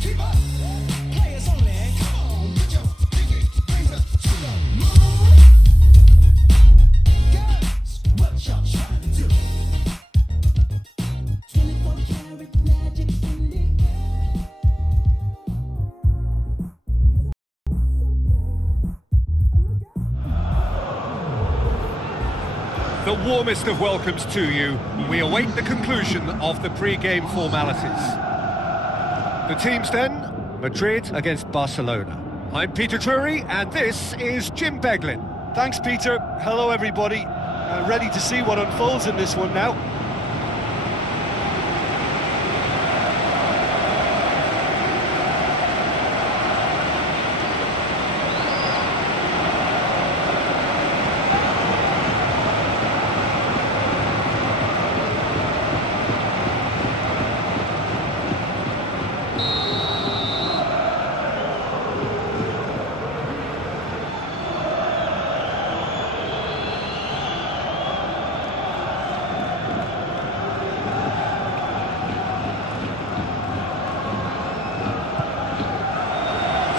Keep up. Players only. Come on, put your pinky rings up to the moon. Girls, what y'all trying to do? 24-karat magic in the air. The warmest of welcomes to you. We await the conclusion of the pre-game formalities. The teams then, Madrid against Barcelona. I'm Peter Drury, and this is Jim Beglin. Thanks, Peter. Hello, everybody. Ready to see what unfolds in this one now.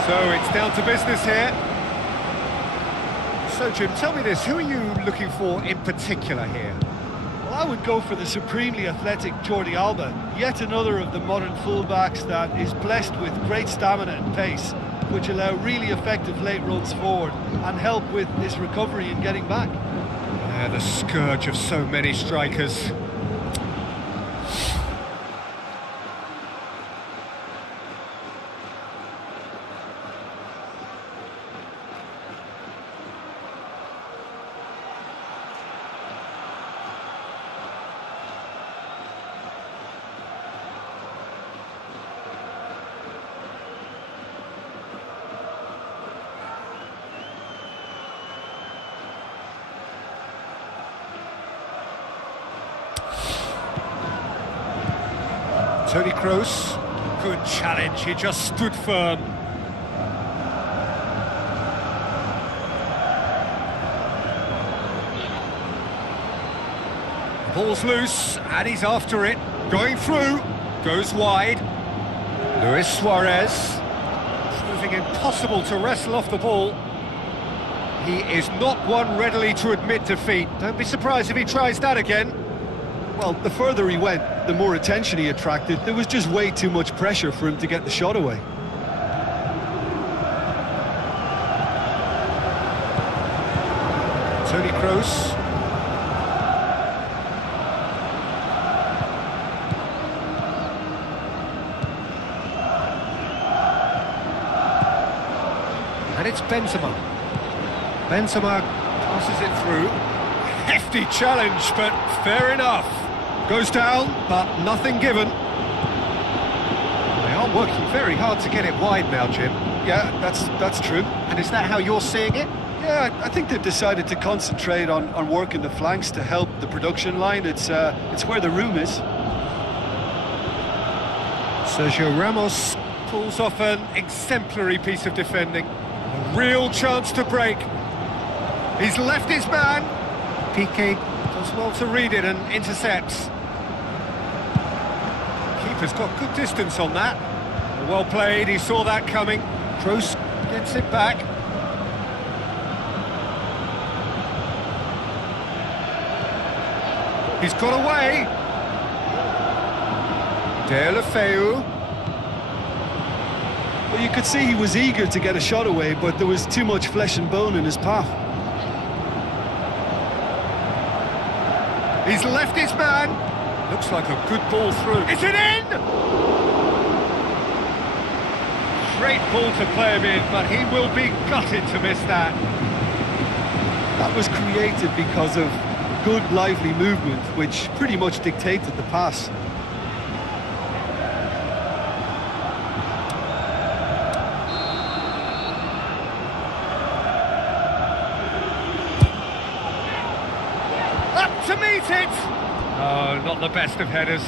So it's down to business here. So Jim, tell me this, who are you looking for in particular here? Well, I would go for the supremely athletic Jordi Alba, yet another of the modern fullbacks that is blessed with great stamina and pace, which allow really effective late runs forward and help with his recovery and getting back. Yeah, the scourge of so many strikers. Toni Kroos, good challenge, he just stood firm. Ball's loose, and he's after it, going through, goes wide. Luis Suarez, proving impossible to wrestle off the ball. He is not one readily to admit defeat. Don't be surprised if he tries that again. Well, the further he went, the more attention he attracted. There was just way too much pressure for him to get the shot away. Toni Kroos. And it's Benzema. Benzema passes it through. Hefty challenge, but fair enough. Goes down, but nothing given. They are working very hard to get it wide now, Jim. Yeah, that's true. And is that how you're seeing it? Yeah, I think they've decided to concentrate on working the flanks to help the production line. It's where the room is. Sergio Ramos pulls off an exemplary piece of defending. A real chance to break. He's left his man. Piqué does well to read it and intercepts. Keeper's got good distance on that. Well played, he saw that coming. Kroos gets it back. He's got away. Deulofeu. Well, you could see he was eager to get a shot away, but there was too much flesh and bone in his path. He's left his man. Looks like a good ball through. Is it in? Great ball to play him in, but he will be gutted to miss that. That was created because of good, lively movement, which pretty much dictated the pass. Up to meet it! Oh, not the best of headers.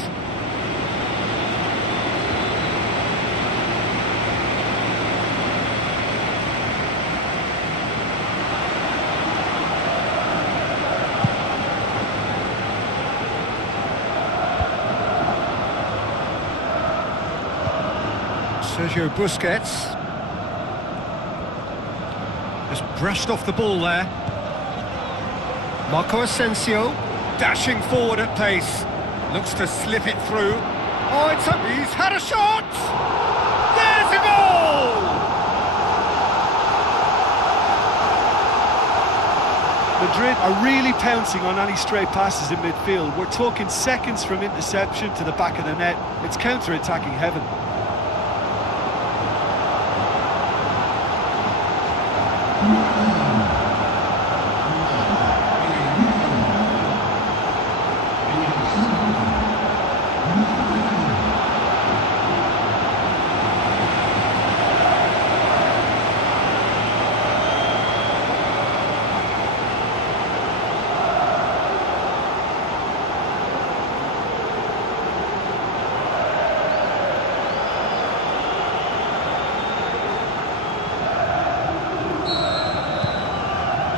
Sergio Busquets. Just brushed off the ball there. Marco Asensio, dashing forward at pace. Looks to slip it through. Oh, he's had a shot! There's a goal! Madrid are really pouncing on any stray passes in midfield. We're talking seconds from interception to the back of the net. It's counter-attacking heaven.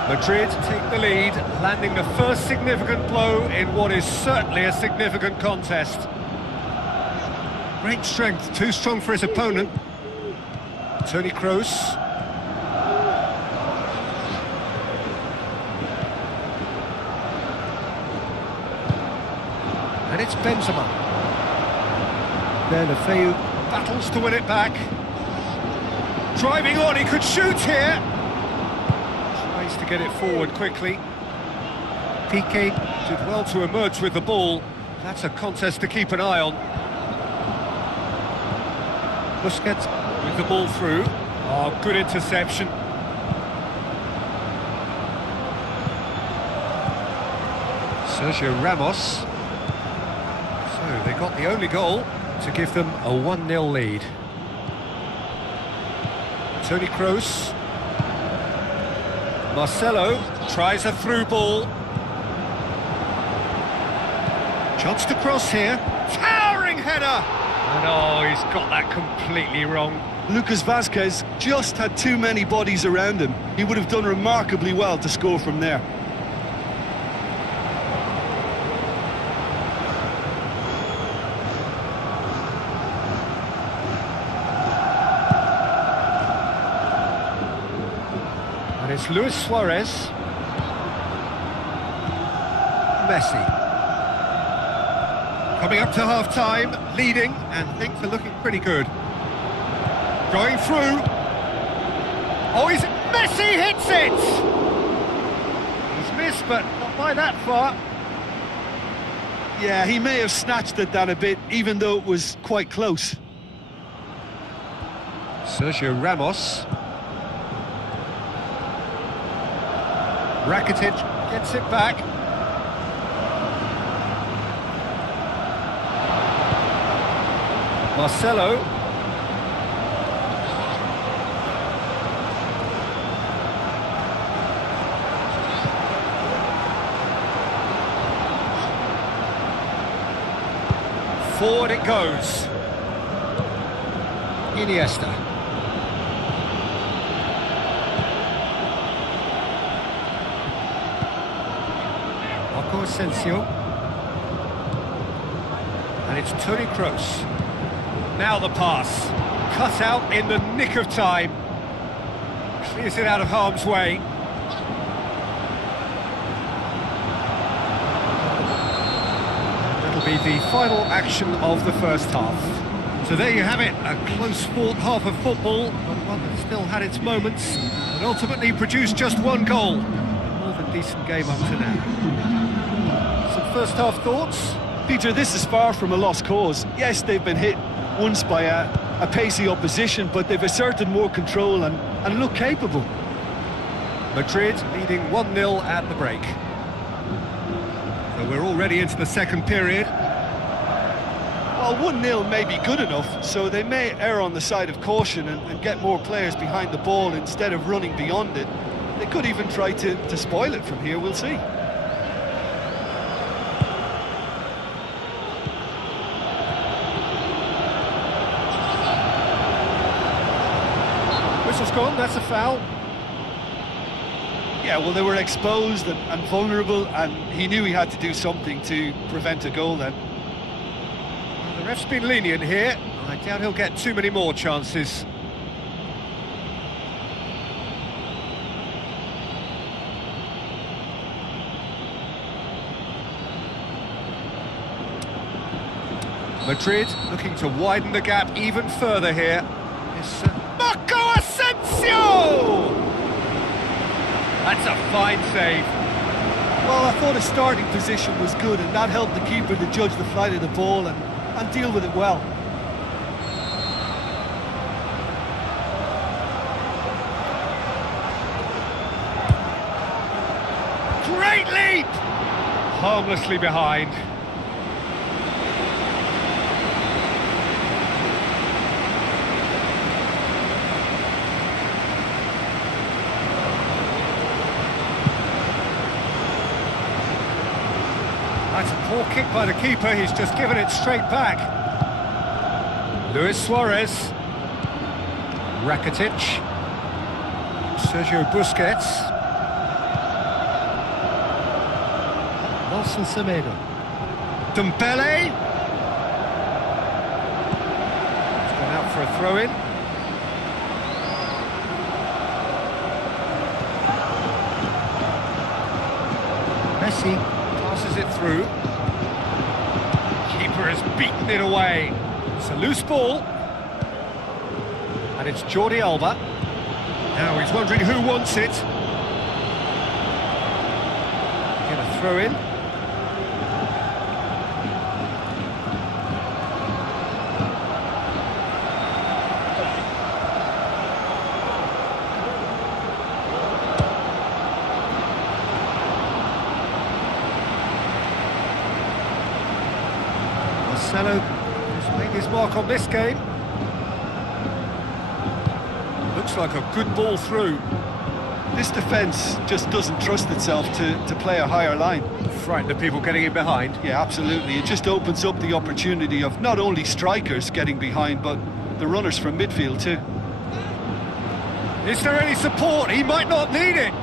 Madrid take the lead, landing the first significant blow in what is certainly a significant contest. Great strength, too strong for his opponent. Toni Kroos. And it's Benzema. Deulofeu battles to win it back. Driving on, he could shoot here. To get it forward quickly. Piqué did well to emerge with the ball. That's a contest to keep an eye on. Busquets with the ball through. Oh, good interception. Sergio Ramos. So they got the only goal to give them a 1-0 lead. Toni Kroos. Marcelo tries a through ball. Chance to cross here. Towering header! And oh, he's got that completely wrong. Lucas Vazquez just had too many bodies around him. He would have done remarkably well to score from there. And it's Luis Suarez. Messi. Coming up to half-time, leading, and things are looking pretty good. Going through. Oh, Messi hits it! He's missed, but not by that far. Yeah, he may have snatched at that a bit, even though it was quite close. Sergio Ramos. Rakitic gets it back. Marcelo. Forward it goes. Iniesta. Marco Asensio. And it's Toni Kroos. Now the pass. Cut out in the nick of time. Clears it out of harm's way. That'll be the final action of the first half. So there you have it, a close-fought half of football, but one that still had its moments, and ultimately produced just one goal. A more than decent game up to now. Some first-half thoughts? Peter, this is far from a lost cause. Yes, they've been hit once by a pacey opposition, but they've asserted more control and look capable. Madrid leading 1-0 at the break. So we're already into the second period. Well, 1-0 may be good enough, so they may err on the side of caution and get more players behind the ball instead of running beyond it. They could even try to spoil it from here, we'll see. Whistle's gone, that's a foul. Yeah, well, they were exposed and vulnerable, and he knew he had to do something to prevent a goal then. The ref's been lenient here. I doubt he'll get too many more chances. Madrid looking to widen the gap even further here. It's Marco Asensio! That's a fine save. Well, I thought his starting position was good, and that helped the keeper to judge the flight of the ball and deal with it well. Great leap! Harmlessly behind. That's a poor kick by the keeper, he's just given it straight back. Luis Suarez. Rakitic. Sergio Busquets. Nelson Semedo. Dembele. It's gone out for a throw-in. Messi. Passes it through. Keeper has beaten it away. It's a loose ball. And it's Jordi Alba. Now he's wondering who wants it. Get a throw in. Marcelo has made his mark on this game. Looks like a good ball through. This defence just doesn't trust itself to play a higher line. Frighten the people getting in behind. Yeah, absolutely. It just opens up the opportunity of not only strikers getting behind, but the runners from midfield too. Is there any support? He might not need it.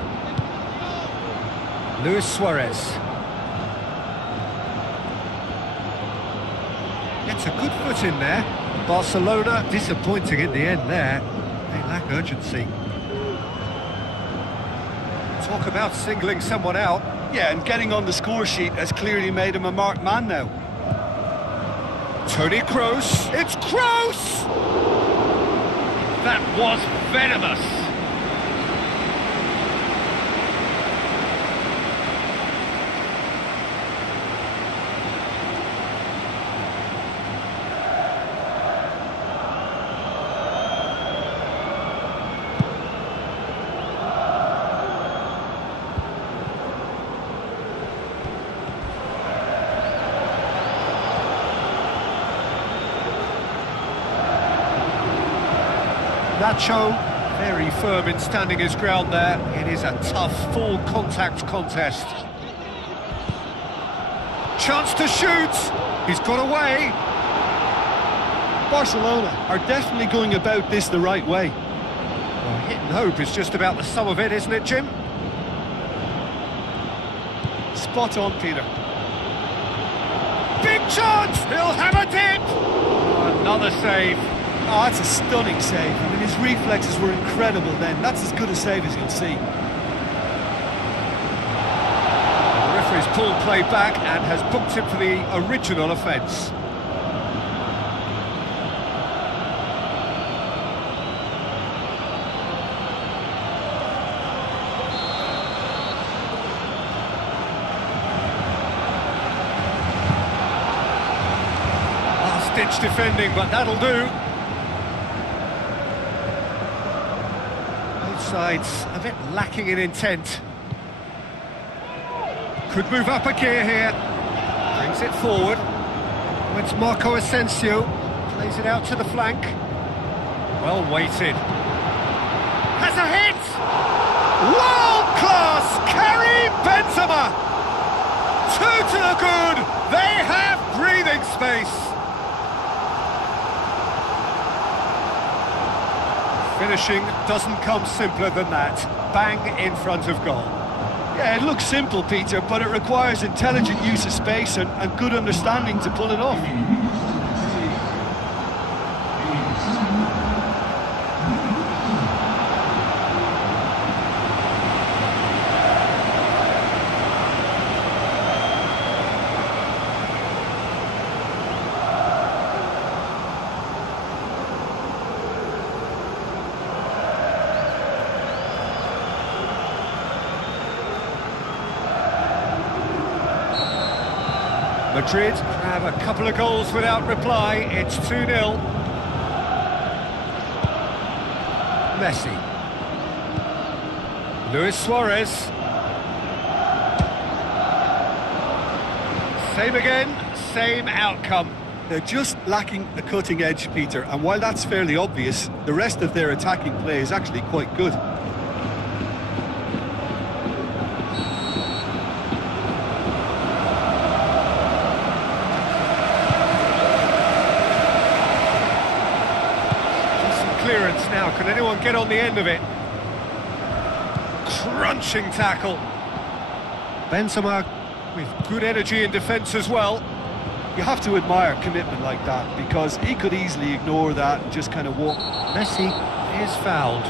Luis Suarez. Gets a good foot in there. Barcelona disappointing in the end there. They lack urgency. Talk about singling someone out. Yeah, and getting on the score sheet has clearly made him a marked man now. Toni Kroos. It's Kroos! That was venomous. Nacho, very firm in standing his ground there. It is a tough, full contact contest. Chance to shoot! He's got away! Barcelona are definitely going about this the right way. Well, hit and hope is just about the sum of it, isn't it, Jim? Spot on, Peter. Big chance! He'll have a dip! Oh, another save. Oh, that's a stunning save. I mean, his reflexes were incredible then. That's as good a save as you'll see. The referee's pulled play back and has booked him for the original offence. Last-ditch defending, but that'll do. Sides a bit lacking in intent. Could move up a gear here. Brings it forward. Oh, it's Marco Asensio. Plays it out to the flank. Well weighted. Has a hit! World class! Karim Benzema! Two to the good! They have breathing space! Finishing doesn't come simpler than that. Bang in front of goal. Yeah, it looks simple, Peter, but it requires intelligent use of space and good understanding to pull it off. Madrid have a couple of goals without reply. It's 2-0. Messi. Luis Suarez. Same again, same outcome. They're just lacking a cutting edge, Peter, and while that's fairly obvious, the rest of their attacking play is actually quite good. Decent clearance now, can anyone get on the end of it? Crunching tackle. Benzema with good energy in defence as well. You have to admire commitment like that, because he could easily ignore that and just kind of walk. Messi is fouled.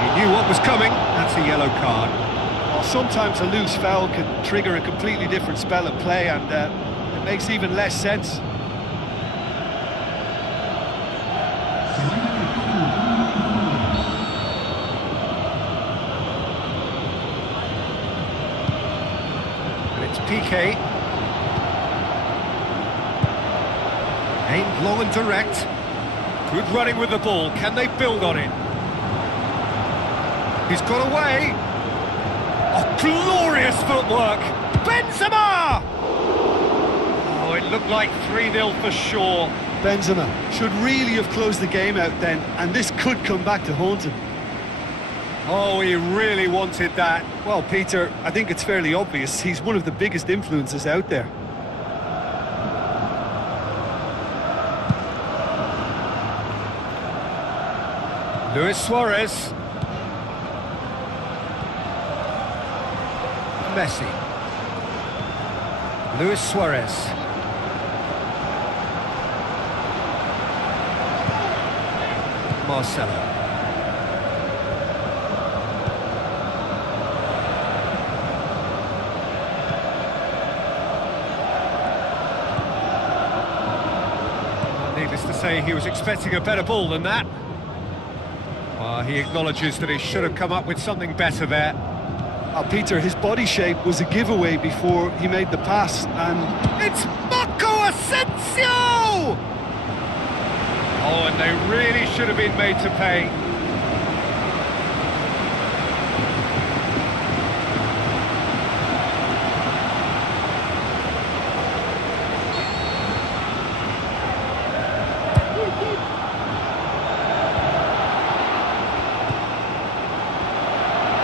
He knew what was coming. That's a yellow card. Well, sometimes a loose foul can trigger a completely different spell of play, and it makes even less sense. And it's Piqué. Aimed long and direct. Good running with the ball. Can they build on it? He's got away. Oh, glorious footwork. Benzema! Oh, it looked like 3-0 for sure. Benzema should really have closed the game out then, and this could come back to haunt him. Oh, he really wanted that. Well, Peter, I think it's fairly obvious he's one of the biggest influences out there. Luis Suarez. Messi. Luis Suarez. Marcelo. Needless to say, he was expecting a better ball than that. He acknowledges that he should have come up with something better there. Peter, his body shape was a giveaway before he made the pass, and... It's Marco Asensio! Oh, and they really should have been made to pay.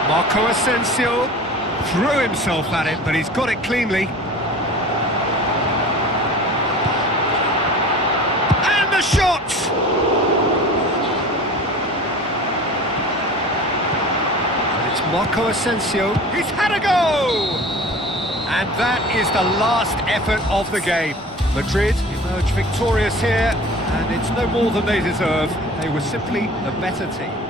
Marco Asensio threw himself at it, but he's got it cleanly. And the shot! And it's Marco Asensio. He's had a go! And that is the last effort of the game. Madrid emerge victorious here, and it's no more than they deserve. They were simply the better team.